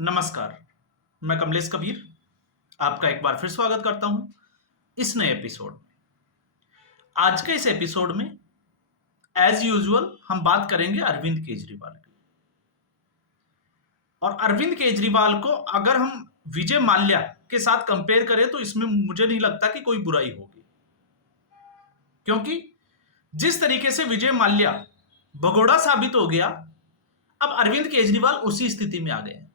नमस्कार। मैं कमलेश कबीर आपका एक बार फिर स्वागत करता हूं इस नए एपिसोड में। आज के इस एपिसोड में एज यूजुअल हम बात करेंगे अरविंद केजरीवाल की। और अरविंद केजरीवाल को अगर हम विजय माल्या के साथ कंपेयर करें तो इसमें मुझे नहीं लगता कि कोई बुराई होगी, क्योंकि जिस तरीके से विजय माल्या भगोड़ा साबित हो गया, अब अरविंद केजरीवाल उसी स्थिति में आ गए हैं।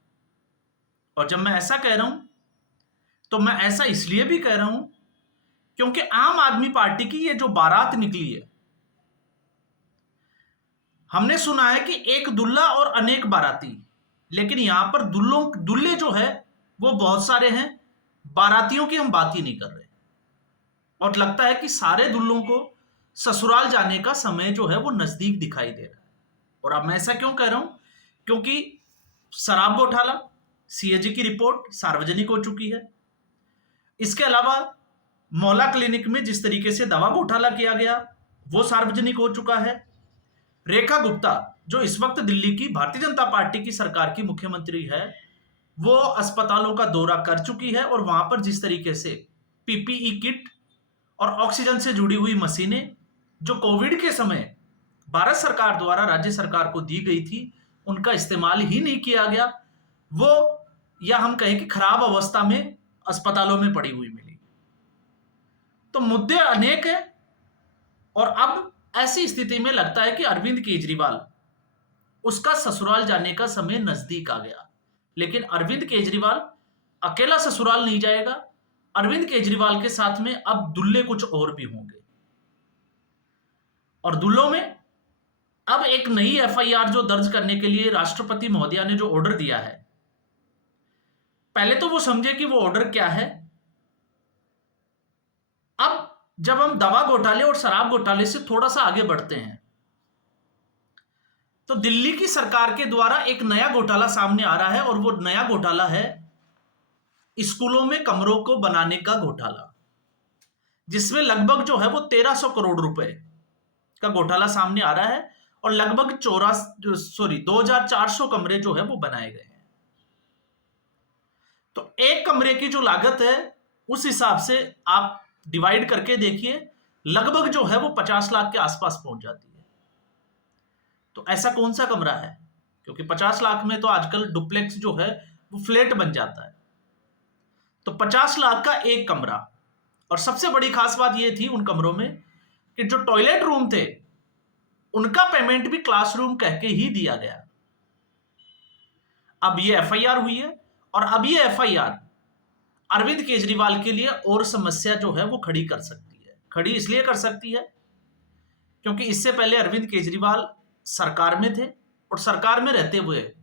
और जब मैं ऐसा कह रहा हूं तो मैं ऐसा इसलिए भी कह रहा हूं क्योंकि आम आदमी पार्टी की ये जो बारात निकली है, हमने सुना है कि एक दुल्हा और अनेक बाराती, लेकिन यहां पर दुल्हे जो है वो बहुत सारे हैं, बारातियों की हम बात ही नहीं कर रहे। और लगता है कि सारे दुल्हों को ससुराल जाने का समय जो है वो नजदीक दिखाई दे रहा है। और अब मैं ऐसा क्यों कह रहा हूं, क्योंकि शराब घोटाला सीएजी की रिपोर्ट सार्वजनिक हो चुकी है। इसके अलावा मौला क्लिनिक में जिस तरीके से दवा घोटाला किया गया वो सार्वजनिक हो चुका है। रेखा गुप्ता जो इस वक्त दिल्ली की भारतीय जनता पार्टी की सरकार की मुख्यमंत्री है, वो अस्पतालों का दौरा कर चुकी है और वहां पर जिस तरीके से पीपीई किट और ऑक्सीजन से जुड़ी हुई मशीनें जो कोविड के समय भारत सरकार द्वारा राज्य सरकार को दी गई थी, उनका इस्तेमाल ही नहीं किया गया, वो या हम कहें कि खराब अवस्था में अस्पतालों में पड़ी हुई मिली। तो मुद्दे अनेक हैं। और अब ऐसी स्थिति में लगता है कि अरविंद केजरीवाल, उसका ससुराल जाने का समय नजदीक आ गया। लेकिन अरविंद केजरीवाल अकेला ससुराल नहीं जाएगा, अरविंद केजरीवाल के साथ में अब दुल्हे कुछ और भी होंगे। और दुल्हों में अब एक नई एफआईआर जो दर्ज करने के लिए राष्ट्रपति महोदया ने जो ऑर्डर दिया है, पहले तो वो समझे कि वो ऑर्डर क्या है। अब जब हम दवा घोटाले और शराब घोटाले से थोड़ा सा आगे बढ़ते हैं, तो दिल्ली की सरकार के द्वारा एक नया घोटाला सामने आ रहा है, और वो नया घोटाला है स्कूलों में कमरों को बनाने का घोटाला, जिसमें लगभग जो है वो 1300 करोड़ रुपए का घोटाला सामने आ रहा है। और लगभग 2400 कमरे जो है वो बनाए गए हैं। तो एक कमरे की जो लागत है उस हिसाब से आप डिवाइड करके देखिए, लगभग जो है वो 50 लाख के आसपास पहुंच जाती है। तो ऐसा कौन सा कमरा है, क्योंकि 50 लाख में तो आजकल डुप्लेक्स जो है वो फ्लैट बन जाता है। तो 50 लाख का एक कमरा। और सबसे बड़ी खास बात ये थी उन कमरों में कि जो टॉयलेट रूम थे उनका पेमेंट भी क्लासरूम कह के ही दिया गया। अब ये एफआईआर हुई है, और अब ये एफआईआर अरविंद केजरीवाल के लिए और समस्या जो है वो खड़ी कर सकती है। खड़ी इसलिए कर सकती है क्योंकि इससे पहले अरविंद केजरीवाल सरकार में थे, और सरकार में रहते हुए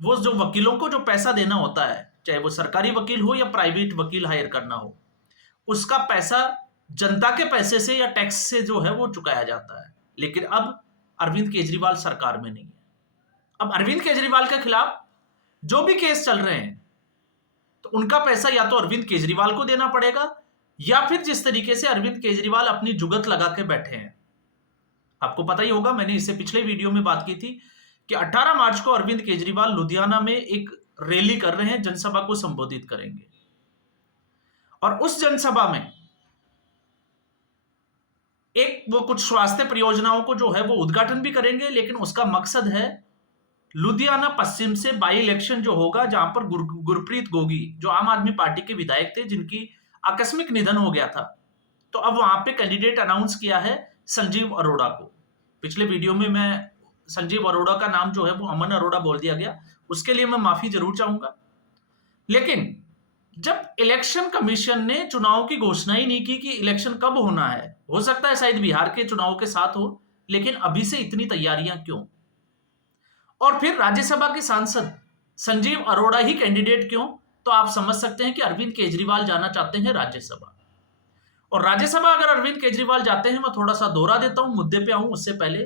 वो जो वकीलों को जो पैसा देना होता है, चाहे वो सरकारी वकील हो या प्राइवेट वकील हायर करना हो, उसका पैसा जनता के पैसे से या टैक्स से जो है वो चुकाया जाता है। लेकिन अब अरविंद केजरीवाल सरकार में नहीं है। अब अरविंद केजरीवाल के खिलाफ जो भी केस चल रहे हैं, तो उनका पैसा या तो अरविंद केजरीवाल को देना पड़ेगा, या फिर जिस तरीके से अरविंद केजरीवाल अपनी जुगत लगा के बैठे हैं। आपको पता ही होगा, मैंने इससे पिछले वीडियो में बात की थी कि 18 मार्च को अरविंद केजरीवाल लुधियाना में एक रैली कर रहे हैं, जनसभा को संबोधित करेंगे। और उस जनसभा में एक वो कुछ स्वास्थ्य परियोजनाओं को जो है वो उद्घाटन भी करेंगे, लेकिन उसका मकसद है लुधियाना पश्चिम से बाई इलेक्शन जो होगा, जहां पर गुरप्रीत गोगी जो आम आदमी पार्टी के विधायक थे, जिनकी आकस्मिक निधन हो गया था, तो अब वहां पे कैंडिडेट अनाउंस किया है संजीव अरोड़ा को। पिछले वीडियो में मैं संजीव अरोड़ा का नाम जो है वो अमन अरोड़ा बोल दिया गया, उसके लिए मैं माफी जरूर चाहूंगा। लेकिन जब इलेक्शन कमीशन ने चुनाव की घोषणा ही नहीं की कि इलेक्शन कब होना है, हो सकता है शायद बिहार के चुनाव के साथ हो, लेकिन अभी से इतनी तैयारियां क्यों? और फिर राज्यसभा के सांसद संजीव अरोड़ा ही कैंडिडेट क्यों? तो आप समझ सकते हैं कि अरविंद केजरीवाल जाना चाहते हैं राज्यसभा। और राज्यसभा अगर अरविंद केजरीवाल जाते हैं, मैं थोड़ा सा दोहरा देता हूं, मुद्दे पे आऊं उससे पहले,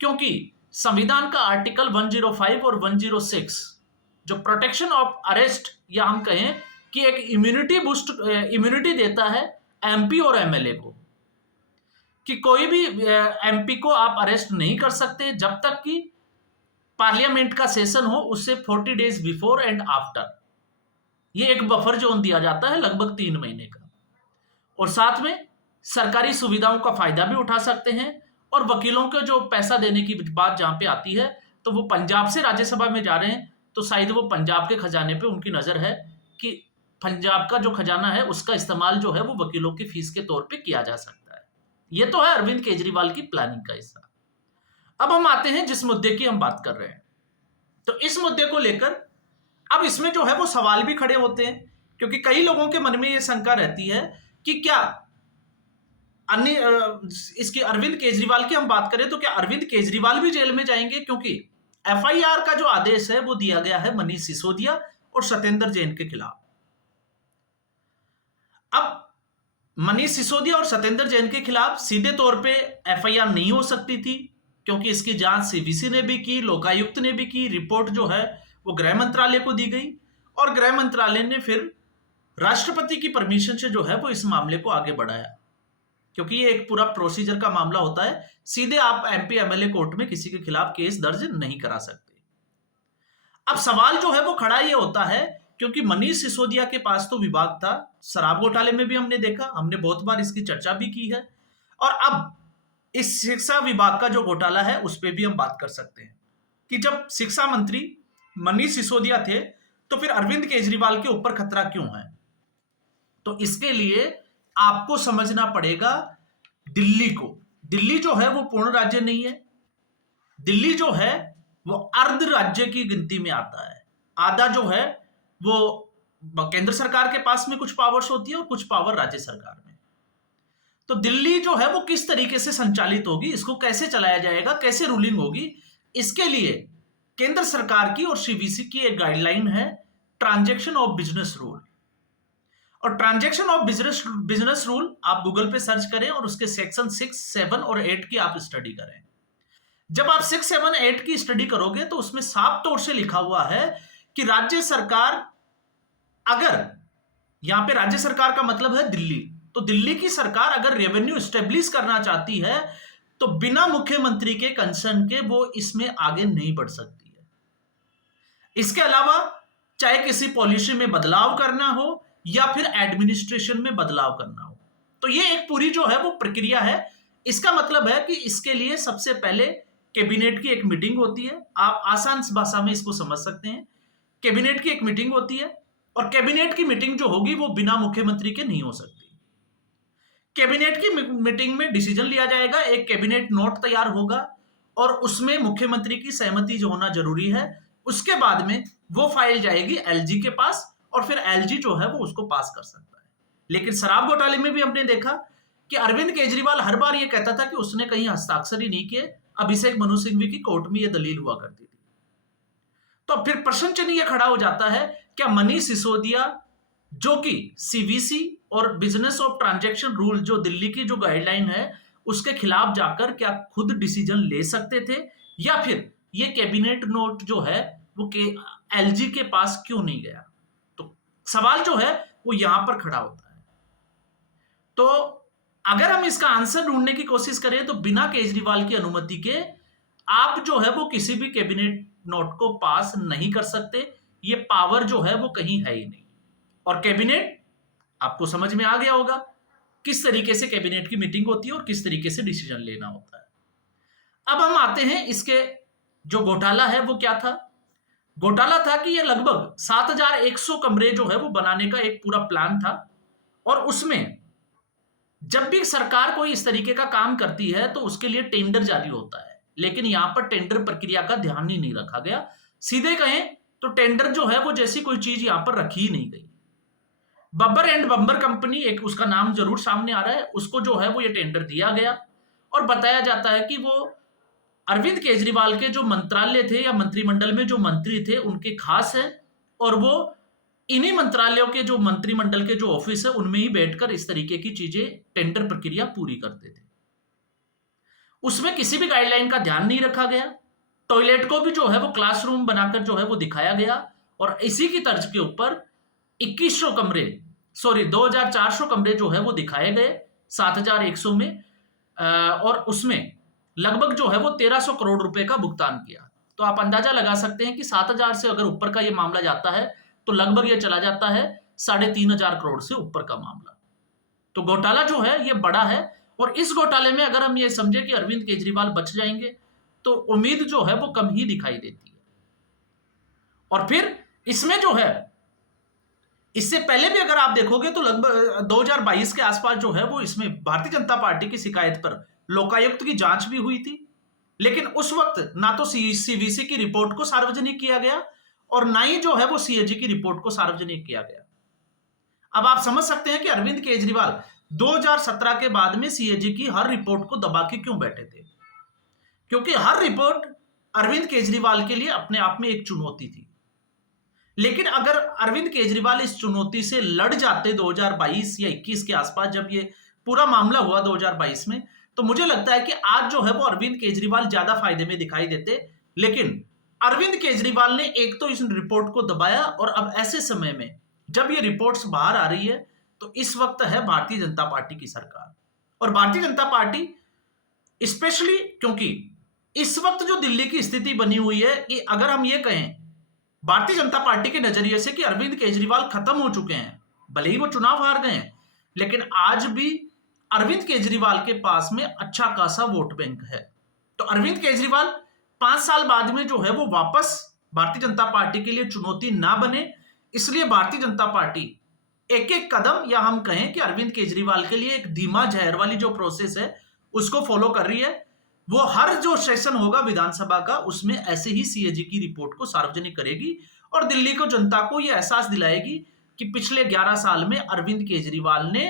क्योंकि संविधान का आर्टिकल 105 और 106 जो प्रोटेक्शन ऑफ अरेस्ट, या हम कहें कि एक इम्यूनिटी देता है एमपी और एमएलए को, कि कोई भी एमपी को आप अरेस्ट नहीं कर सकते जब तक कि पार्लियामेंट का सेशन हो उससे 40 डेज बिफोर एंड आफ्टर, ये एक बफर जोन दिया जाता है लगभग 3 महीने का। और साथ में सरकारी सुविधाओं का फायदा भी उठा सकते हैं। और वकीलों को जो पैसा देने की बात जहां पे आती है, तो वो पंजाब से राज्यसभा में जा रहे हैं, तो शायद वो पंजाब के खजाने पे उनकी नजर है कि पंजाब का जो खजाना है उसका इस्तेमाल जो है वो वकीलों की फीस के तौर पे किया जा सकता है। ये तो है अरविंद केजरीवाल की प्लानिंग का हिस्सा। अब हम आते हैं जिस मुद्दे की हम बात कर रहे हैं, तो इस मुद्दे को लेकर अब इसमें जो है वो सवाल भी खड़े होते हैं, क्योंकि कई लोगों के मन में ये शंका रहती है कि क्या अन्य इसकी अरविंद केजरीवाल की हम बात करें तो क्या अरविंद केजरीवाल भी जेल में जाएंगे, क्योंकि एफआईआर का जो आदेश है वो दिया गया है मनीष सिसोदिया और सत्येंद्र जैन के खिलाफ। अब मनीष सिसोदिया और सत्येंद्र जैन के खिलाफ सीधे तौर पे एफआईआर नहीं हो सकती थी, क्योंकि इसकी जांच सीवीसी ने भी की, लोकायुक्त ने भी की, रिपोर्ट जो है वो गृह मंत्रालय को दी गई और गृह मंत्रालय ने फिर राष्ट्रपति की परमिशन से जो है वो इस मामले को आगे बढ़ाया, क्योंकि ये एक पूरा प्रोसीजर का मामला होता है। सीधे आप एमपी एमएलए कोर्ट में किसी के खिलाफ केस दर्ज नहीं करा सकते। अब सवाल जो है वो खड़ा ये होता है, क्योंकि मनीष सिसोदिया के पास तो विभाग था, शराब घोटाले में भी हमने देखा, हमने बहुत बार इसकी चर्चा भी की है, और अब इस शिक्षा विभाग का जो घोटाला है उस पर भी हम बात कर सकते हैं कि जब शिक्षा मंत्री मनीष सिसोदिया थे तो फिर अरविंद केजरीवाल के ऊपर खतरा क्यों है। तो इसके लिए आपको समझना पड़ेगा दिल्ली को। दिल्ली जो है वो पूर्ण राज्य नहीं है, दिल्ली जो है वो अर्ध राज्य की गिनती में आता है। आधा जो है वो केंद्र सरकार के पास में कुछ पावर्स होती है और कुछ पावर राज्य सरकार में। तो दिल्ली जो है वो किस तरीके से संचालित होगी, इसको कैसे चलाया जाएगा, कैसे रूलिंग होगी, इसके लिए केंद्र सरकार की और सीवीसी की एक गाइडलाइन है ट्रांजैक्शन ऑफ बिजनेस रूल। और ट्रांजैक्शन ऑफ बिजनेस रूल आप गूगल पे सर्च करें और उसके सेक्शन 6, 7 और 8 की आप स्टडी करें। जब आप 6, 7, 8 की स्टडी करोगे तो उसमें साफ तौर से लिखा हुआ है कि राज्य सरकार, अगर यहां पे राज्य सरकार का मतलब है दिल्ली, तो दिल्ली की सरकार अगर रेवेन्यू स्टेब्लिश करना चाहती है तो बिना मुख्यमंत्री के कंसर्न के वो इसमें आगे नहीं बढ़ सकती है। इसके अलावा चाहे किसी पॉलिसी में बदलाव करना हो या फिर एडमिनिस्ट्रेशन में बदलाव करना हो, तो ये एक पूरी जो है वो प्रक्रिया है। इसका मतलब है कि इसके लिए सबसे पहले कैबिनेट की एक मीटिंग होती है। आप आसान भाषा में इसको समझ सकते हैं, कैबिनेट की एक मीटिंग होती है और कैबिनेट की मीटिंग जो होगी वो बिना मुख्यमंत्री के नहीं हो सकती। कैबिनेट की मीटिंग में डिसीजन लिया जाएगा, एक कैबिनेट नोट तैयार होगा और उसमें मुख्यमंत्री की सहमति जो होना जरूरी है। उसके बाद में वो फाइल जाएगी एलजी के पास और फिर एलजी जो है वो उसको पास कर सकता है। लेकिन शराब घोटाले में भी हमने देखा कि अरविंद केजरीवाल हर बार ये कहता था कि उसने कहीं हस्ताक्षर ही नहीं किए। अभिषेक मनु सिंघवी की कोर्ट में ये दलील हुआ करती थी। तो फिर प्रश्न चिन्ह ये खड़ा हो जाता है, क्या मनीष सिसोदिया जो कि सीवीसी और बिजनेस ऑफ ट्रांजैक्शन रूल जो दिल्ली की जो गाइडलाइन है उसके खिलाफ जाकर क्या खुद डिसीजन ले सकते थे, या फिर ये कैबिनेट नोट जो है वो एलजी के पास क्यों नहीं गया। तो सवाल जो है वो यहां पर खड़ा होता है। तो अगर हम इसका आंसर ढूंढने की कोशिश करें तो बिना केजरीवाल की अनुमति के आप जो है वो किसी भी कैबिनेट नोट को पास नहीं कर सकते। ये पावर जो है वो कहीं है ही नहीं। और कैबिनेट आपको समझ में आ गया होगा किस तरीके से कैबिनेट की मीटिंग होती है और किस तरीके से डिसीजन लेना होता है। अब हम आते हैं इसके जो घोटाला है वो क्या था। घोटाला था कि ये लगभग 7,100 कमरे जो है वो बनाने का एक पूरा प्लान था, और उसमें जब भी सरकार कोई इस तरीके का काम करती है तो उसके लिए टेंडर जारी होता है, लेकिन यहां पर टेंडर प्रक्रिया का ध्यान ही नहीं रखा गया। सीधे कहें तो टेंडर जो है वो जैसी कोई चीज यहां पर रखी ही नहीं गई। बब्बर एंड बब्बर कंपनी, एक उसका नाम जरूर सामने आ रहा है, उसको जो है वो ये टेंडर दिया गया और बताया जाता है कि वो अरविंद केजरीवाल के जो मंत्रालय थे या मंत्रिमंडल में जो मंत्री थे उनके खास है, और वो इन्हीं मंत्रालयों के जो मंत्रिमंडल के जो ऑफिस है उनमें ही बैठकर इस तरीके की चीजें टेंडर प्रक्रिया पूरी करते थे। उसमें किसी भी गाइडलाइन का ध्यान नहीं रखा गया। टॉयलेट को भी जो है वो क्लासरूम बनाकर जो है वो दिखाया गया, और इसी की तर्ज के ऊपर 2,400 कमरे जो है वो दिखाए गए 7,100 में, और उसमें लगभग जो है वो 1,300 करोड़ रुपए का भुगतान किया। तो आप अंदाजा लगा सकते हैं कि 7,000 से अगर ऊपर का ये मामला जाता है तो लगभग ये चला जाता है 3,500 करोड़ से ऊपर का मामला। तो घोटाला जो है ये बड़ा है, और इस घोटाले में अगर हम ये समझे कि अरविंद केजरीवाल बच जाएंगे तो उम्मीद जो है वो कम ही दिखाई देती है। और फिर इसमें जो है, इससे पहले भी अगर आप देखोगे तो लगभग 2022 के आसपास जो है वो इसमें भारतीय जनता पार्टी की शिकायत पर लोकायुक्त की जांच भी हुई थी, लेकिन उस वक्त ना तो सीवीसी की रिपोर्ट को सार्वजनिक किया गया और ना ही जो है वो सीएजी की रिपोर्ट को सार्वजनिक किया गया। अब आप समझ सकते हैं कि अरविंद केजरीवाल 2017 के बाद में सीएजी की हर रिपोर्ट को दबा के क्यों बैठे थे, क्योंकि हर रिपोर्ट अरविंद केजरीवाल के लिए अपने आप में एक चुनौती थी। लेकिन अगर अरविंद केजरीवाल इस चुनौती से लड़ जाते 2022 या 21 के आसपास, जब ये पूरा मामला हुआ 2022 में, तो मुझे लगता है कि आज जो है वो अरविंद केजरीवाल ज्यादा फायदे में दिखाई देते। लेकिन अरविंद केजरीवाल ने एक तो इस रिपोर्ट को दबाया, और अब ऐसे समय में जब ये रिपोर्ट्स बाहर आ रही है तो इस वक्त है भारतीय जनता पार्टी की सरकार। और भारतीय जनता पार्टी स्पेशली, क्योंकि इस वक्त जो दिल्ली की स्थिति बनी हुई है कि अगर हम ये कहें भारतीय जनता पार्टी के नजरिए से कि अरविंद केजरीवाल खत्म हो चुके हैं, भले ही वो चुनाव हार गए हैं, लेकिन आज भी अरविंद केजरीवाल के पास में अच्छा खासा वोट बैंक है। तो अरविंद केजरीवाल 5 साल बाद में जो है वो वापस भारतीय जनता पार्टी के लिए चुनौती ना बने, इसलिए भारतीय जनता पार्टी एक एक कदम, या हम कहें कि अरविंद केजरीवाल के लिए एक धीमा जहर वाली जो प्रोसेस है उसको फॉलो कर रही है। वो हर जो सेशन होगा विधानसभा का उसमें ऐसे ही सीएजी की रिपोर्ट को सार्वजनिक करेगी और दिल्ली को जनता को यह एहसास दिलाएगी कि पिछले 11 साल में अरविंद केजरीवाल ने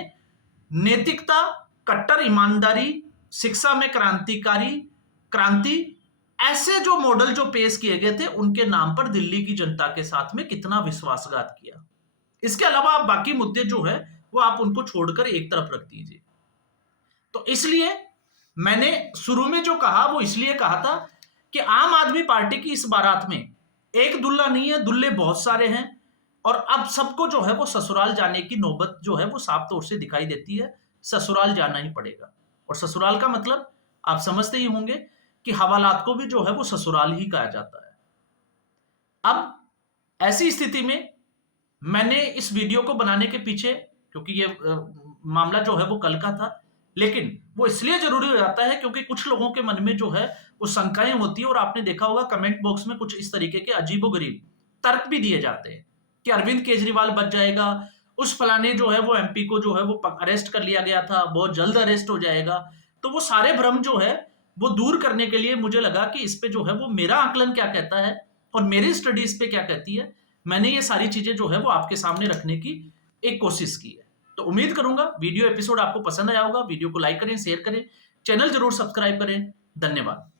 नैतिकता, कट्टर ईमानदारी, शिक्षा में क्रांति, ऐसे जो मॉडल जो पेश किए गए थे उनके नाम पर दिल्ली की जनता के साथ में कितना विश्वासघात किया। इसके अलावा आप बाकी मुद्दे जो है वो आप उनको छोड़कर एक तरफ रख दीजिए। तो इसलिए मैंने शुरू में जो कहा वो इसलिए कहा था कि आम आदमी पार्टी की इस बारात में एक दुल्ला नहीं है, दुल्ले बहुत सारे हैं, और अब सबको जो है वो ससुराल जाने की नौबत जो है वो साफ तौर से दिखाई देती है। ससुराल जाना ही पड़ेगा, और ससुराल का मतलब आप समझते ही होंगे कि हवालात को भी जो है वो ससुराल ही कहा जाता है। अब ऐसी स्थिति में मैंने इस वीडियो को बनाने के पीछे, क्योंकि ये मामला जो है वो कल का था, लेकिन वो इसलिए जरूरी हो जाता है क्योंकि कुछ लोगों के मन में जो है वो शंकाएं होती है, और आपने देखा होगा कमेंट बॉक्स में कुछ इस तरीके के अजीबोगरीब तर्क भी दिए जाते हैं कि अरविंद केजरीवाल बच जाएगा, उस फलाने जो है वो एमपी को जो है वो अरेस्ट कर लिया गया था, बहुत जल्द अरेस्ट हो जाएगा। तो वो सारे भ्रम जो है वो दूर करने के लिए मुझे लगा कि इस पे जो है वो मेरा आकलन क्या कहता है और मेरी स्टडी इस पे क्या कहती है, मैंने ये सारी चीजें जो है वो आपके सामने रखने की एक कोशिश की है। तो उम्मीद करूंगा वीडियो एपिसोड आपको पसंद आया होगा। वीडियो को लाइक करें, शेयर करें, चैनल जरूर सब्सक्राइब करें। धन्यवाद।